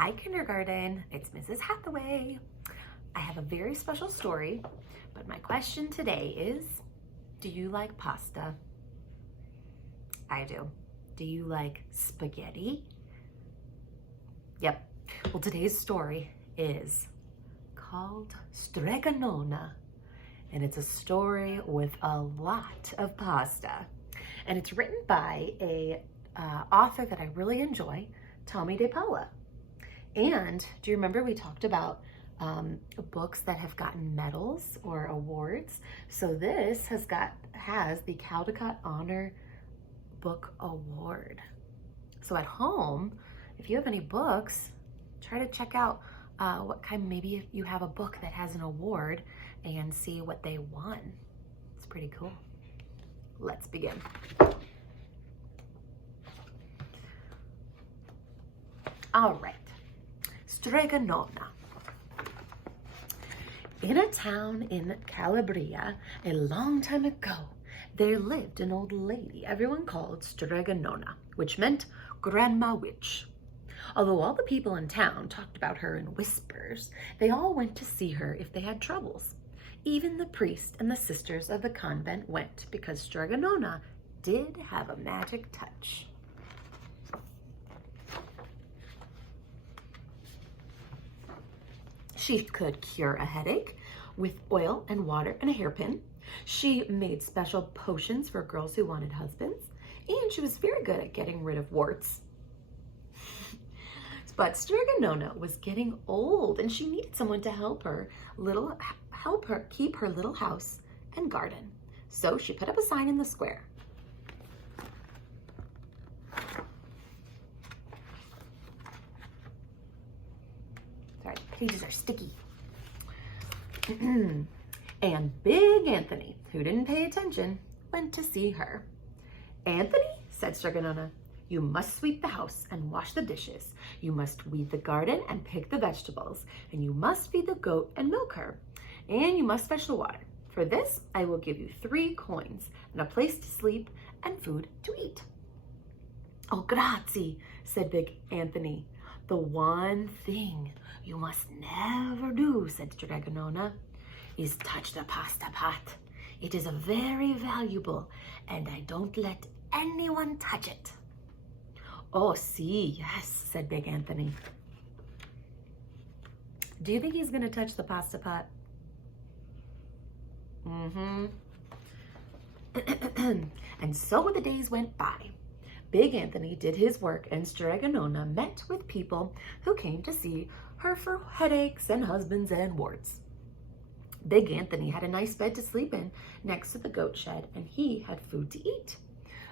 Hi, kindergarten. It's Mrs. Hathaway. I have a very special story, but my question today is, do you like pasta? I do. Do you like spaghetti? Yep. Well, today's story is called Strega Nona, and it's a story with a lot of pasta. And it's written by a author that I really enjoy, Tommy DePaula. And do you remember we talked about books that have gotten medals or awards? So this has the Caldecott Honor Book Award. So at home, if you have any books, try to check out what kind, maybe if you have a book that has an award and see what they won. It's pretty cool. Let's begin. All right. Strega Nona. In a town in Calabria, a long time ago, there lived an old lady everyone called Strega Nona, which meant Grandma Witch. Although all the people in town talked about her in whispers, they all went to see her if they had troubles. Even the priest and the sisters of the convent went because Strega Nona did have a magic touch. She could cure a headache with oil and water and a hairpin. She made special potions for girls who wanted husbands, and she was very good at getting rid of warts. But Strega Nona was getting old, and she needed someone to help her keep her little house and garden. So she put up a sign in the square. Sorry, pages are sticky. And Big Anthony, who didn't pay attention, went to see her. "Anthony," said Strega Nona, "you must sweep the house and wash the dishes. You must weed the garden and pick the vegetables. And you must feed the goat and milk her. And you must fetch the water. For this, I will give you 3 coins and a place to sleep and food to eat." "Oh, grazie," said Big Anthony. "The one thing you must never do," said Strega Nona, "is touch the pasta pot. It is very valuable, and I don't let anyone touch it." "Oh, see, yes," said Big Anthony. Do you think he's going to touch the pasta pot? And so the days went by. Big Anthony did his work, and Strega Nona met with people who came to see her for headaches and husbands and warts. Big Anthony had a nice bed to sleep in next to the goat shed, and he had food to eat.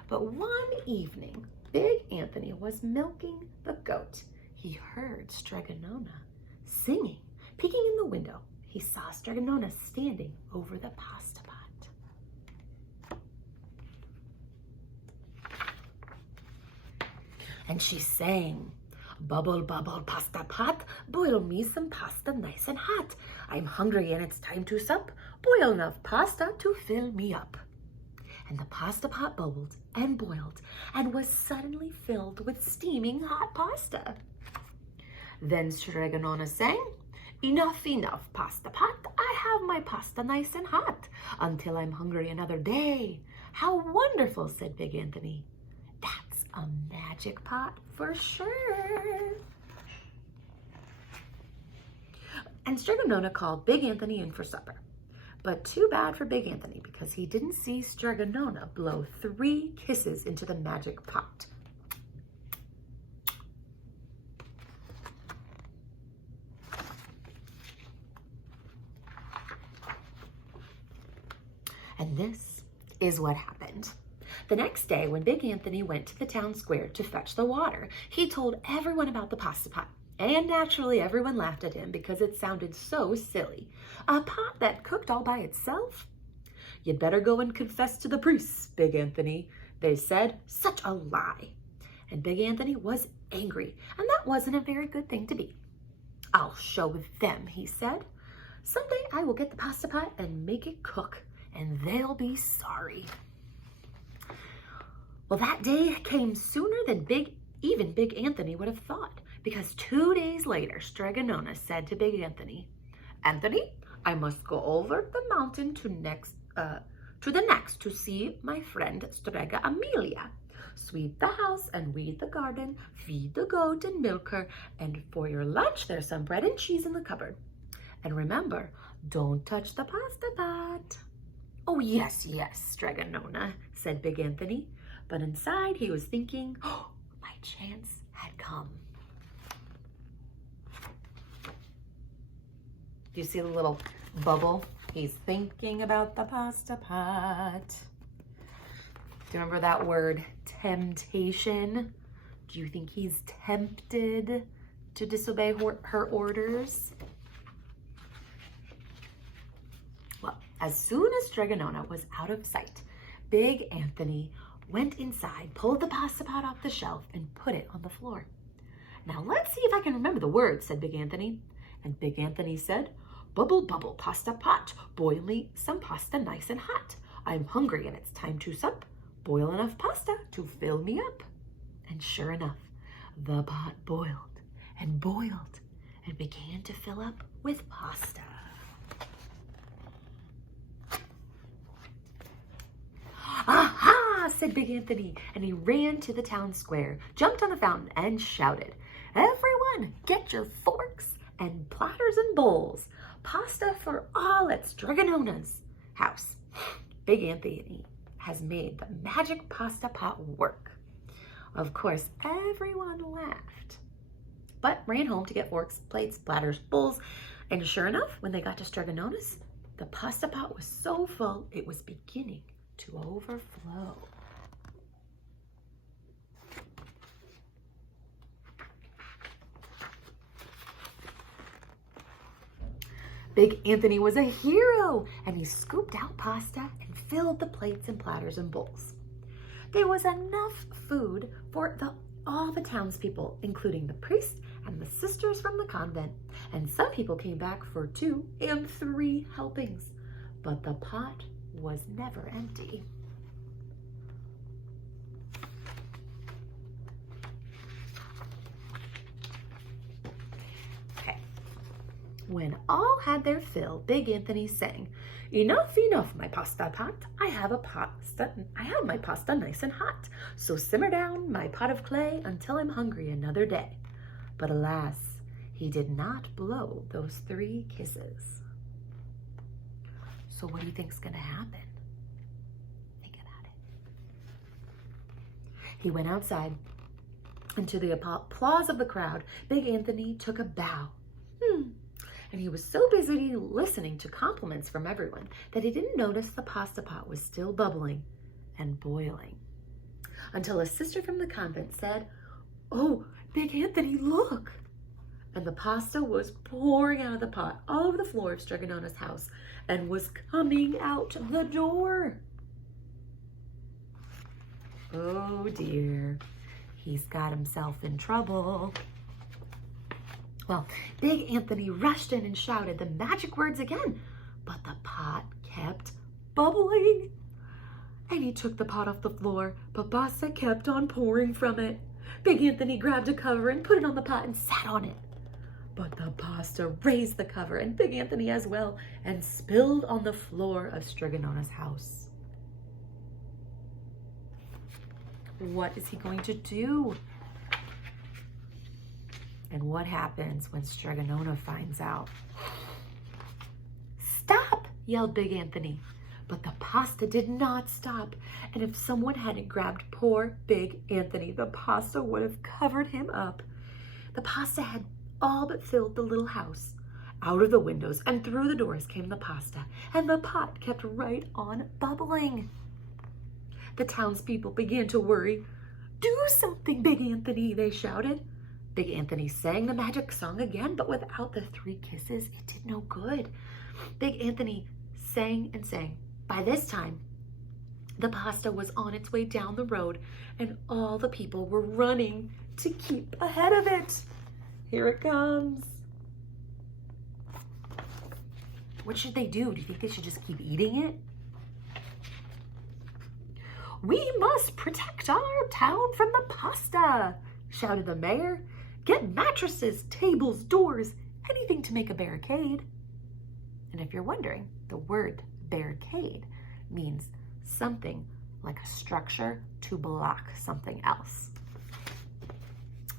But one evening, Big Anthony was milking the goat. He heard Strega Nona singing. Peeking in the window, he saw Strega Nona standing over the pasta pot. And she sang, "Bubble, bubble, pasta pot, boil me some pasta nice and hot. I'm hungry and it's time to sup. Boil enough pasta to fill me up." And the pasta pot bubbled and boiled and was suddenly filled with steaming hot pasta. Then Strega Nona sang, "Enough, enough, pasta pot. I have my pasta nice and hot until I'm hungry another day." "How wonderful," said Big Anthony. "That's a magic pot for sure." And Strega Nona called Big Anthony in for supper. But too bad for Big Anthony, because he didn't see Strega Nona blow 3 kisses into the magic pot. And this is what happened. The next day, when Big Anthony went to the town square to fetch the water, he told everyone about the pasta pot. And naturally, everyone laughed at him because it sounded so silly. A pot that cooked all by itself? "You'd better go and confess to the priests, Big Anthony," they said. Such a lie. And Big Anthony was angry, and that wasn't a very good thing to be. "I'll show them," he said. "Someday I will get the pasta pot and make it cook, and they'll be sorry." Well, that day came sooner than even Big Anthony would have thought, because 2 days later, Strega Nona said to Big Anthony, "Anthony, I must go over the mountain to the next to see my friend Strega Amelia. Sweep the house and weed the garden, feed the goat and milk her, and for your lunch there's some bread and cheese in the cupboard. And remember, don't touch the pasta pot." "Oh, yes, yes, Strega Nona," said Big Anthony. But inside he was thinking, "Oh, my chance had come." Do you see the little bubble? He's thinking about the pasta pot. Do you remember that word, temptation? Do you think he's tempted to disobey her orders? Well, as soon as Strega Nona was out of sight, Big Anthony went inside, pulled the pasta pot off the shelf, and put it on the floor. "Now let's see if I can remember the words," said Big Anthony. And Big Anthony said, "Bubble, bubble, pasta pot, boil me some pasta nice and hot. I'm hungry and it's time to sup. Boil enough pasta to fill me up." And sure enough, the pot boiled and boiled and began to fill up with pasta. "Aha!" said Big Anthony, and he ran to the town square, jumped on the fountain, and shouted, "Everyone, get your forks and platters and bowls. Pasta for all at Strega Nona's house." Big Anthony has made the magic pasta pot work. Of course, everyone laughed, but ran home to get forks, plates, platters, bowls, and sure enough, when they got to Strega Nona's, the pasta pot was so full it was beginning to overflow. Big Anthony was a hero, and he scooped out pasta and filled the plates and platters and bowls. There was enough food for all the townspeople, including the priest and the sisters from the convent, and some people came back for 2 and 3 helpings, but the pot was never empty. When all had their fill, Big Anthony sang, "Enough, enough, my pasta pot. I have my pasta nice and hot. So simmer down my pot of clay until I'm hungry another day." But alas, he did not blow those 3 kisses. So what do you think's gonna happen? Think about it. He went outside, and to the applause of the crowd, Big Anthony took a bow. And he was so busy listening to compliments from everyone that he didn't notice the pasta pot was still bubbling and boiling. Until a sister from the convent said, "Oh, Big Anthony, look!" And the pasta was pouring out of the pot all over the floor of Strega Nona's house and was coming out the door. Oh dear, he's got himself in trouble. Well, Big Anthony rushed in and shouted the magic words again, but the pot kept bubbling. And he took the pot off the floor, but pasta kept on pouring from it. Big Anthony grabbed a cover and put it on the pot and sat on it. But the pasta raised the cover, and Big Anthony as well, and spilled on the floor of Strega Nona's house. What is he going to do? And what happens when Strega Nona finds out? "Stop!" yelled Big Anthony. But the pasta did not stop. And if someone hadn't grabbed poor Big Anthony, the pasta would have covered him up. The pasta had all but filled the little house. Out of the windows and through the doors came the pasta, and the pot kept right on bubbling. The townspeople began to worry. "Do something, Big Anthony," they shouted. Big Anthony sang the magic song again, but without the 3 kisses, it did no good. Big Anthony sang and sang. By this time, the pasta was on its way down the road, and all the people were running to keep ahead of it. Here it comes. What should they do? Do you think they should just keep eating it? "We must protect our town from the pasta," shouted the mayor. Get mattresses, tables, doors, anything to make a barricade. And if you're wondering, the word barricade means something like a structure to block something else.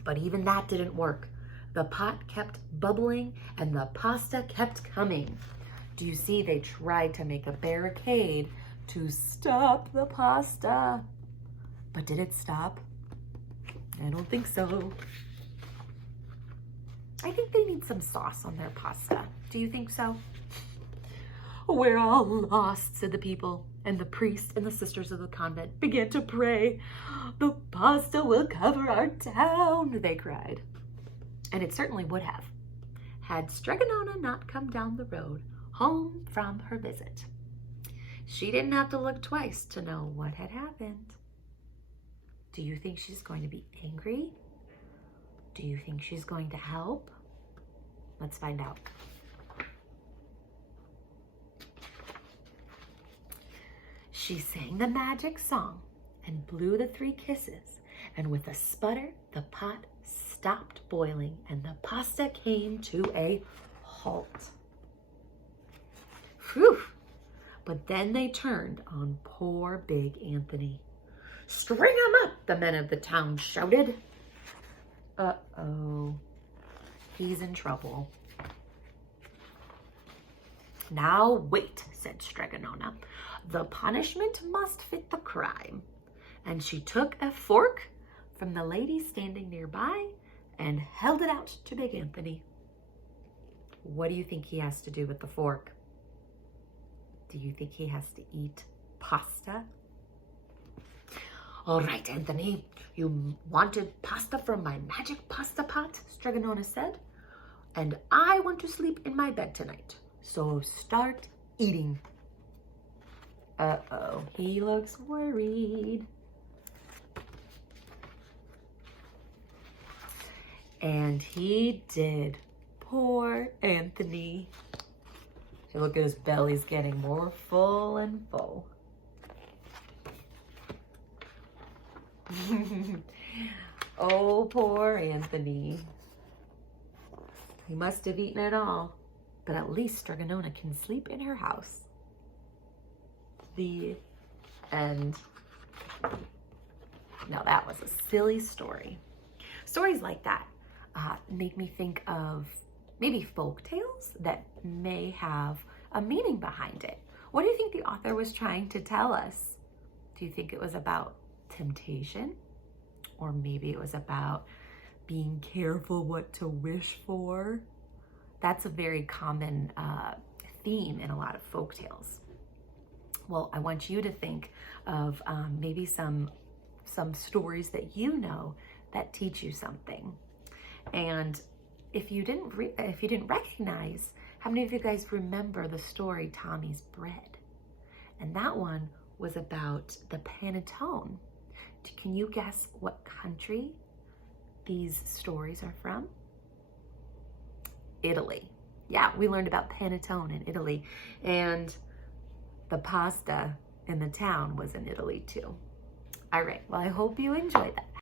But even that didn't work. The pot kept bubbling and the pasta kept coming. Do you see they tried to make a barricade to stop the pasta? But did it stop? I don't think so. I think they need some sauce on their pasta. Do you think so? We're all lost, said the people, and the priest and the sisters of the convent began to pray. The pasta will cover our town, they cried. And it certainly would have, had Strega Nona not come down the road home from her visit. She didn't have to look twice to know what had happened. Do you think she's going to be angry? Do you think she's going to help? Let's find out. She sang the magic song and blew the 3 kisses, and with a sputter, the pot stopped boiling and the pasta came to a halt. Phew! But then they turned on poor Big Anthony. String him up, the men of the town shouted. Uh-oh, he's in trouble. Now wait, said Strega Nona. The punishment must fit the crime. And she took a fork from the lady standing nearby and held it out to Big Anthony. What do you think he has to do with the fork? Do you think he has to eat pasta? All right, Anthony, you wanted pasta from my magic pasta pot, Strega Nona said, and I want to sleep in my bed tonight, so start eating. Uh-oh, he looks worried. And he did. Poor Anthony. Look at his belly's getting more full and full. Oh, poor Anthony. He must have eaten it all. But at least Strega Nona can sleep in her house. The end. Now that was a silly story. Stories like that make me think of maybe folk tales that may have a meaning behind it. What do you think the author was trying to tell us? Do you think it was about temptation? Or maybe it was about being careful what to wish for? That's a very common theme in a lot of folk tales. Well, I want you to think of maybe some stories that you know that teach you something. And if you didn't recognize, how many of you guys remember the story Tommy's Bread? And that one was about the panettone. Can you guess what country these stories are from? Italy. Yeah, we learned about panettone in Italy, and the pasta in the town was in Italy too. All right, well, I hope you enjoyed that.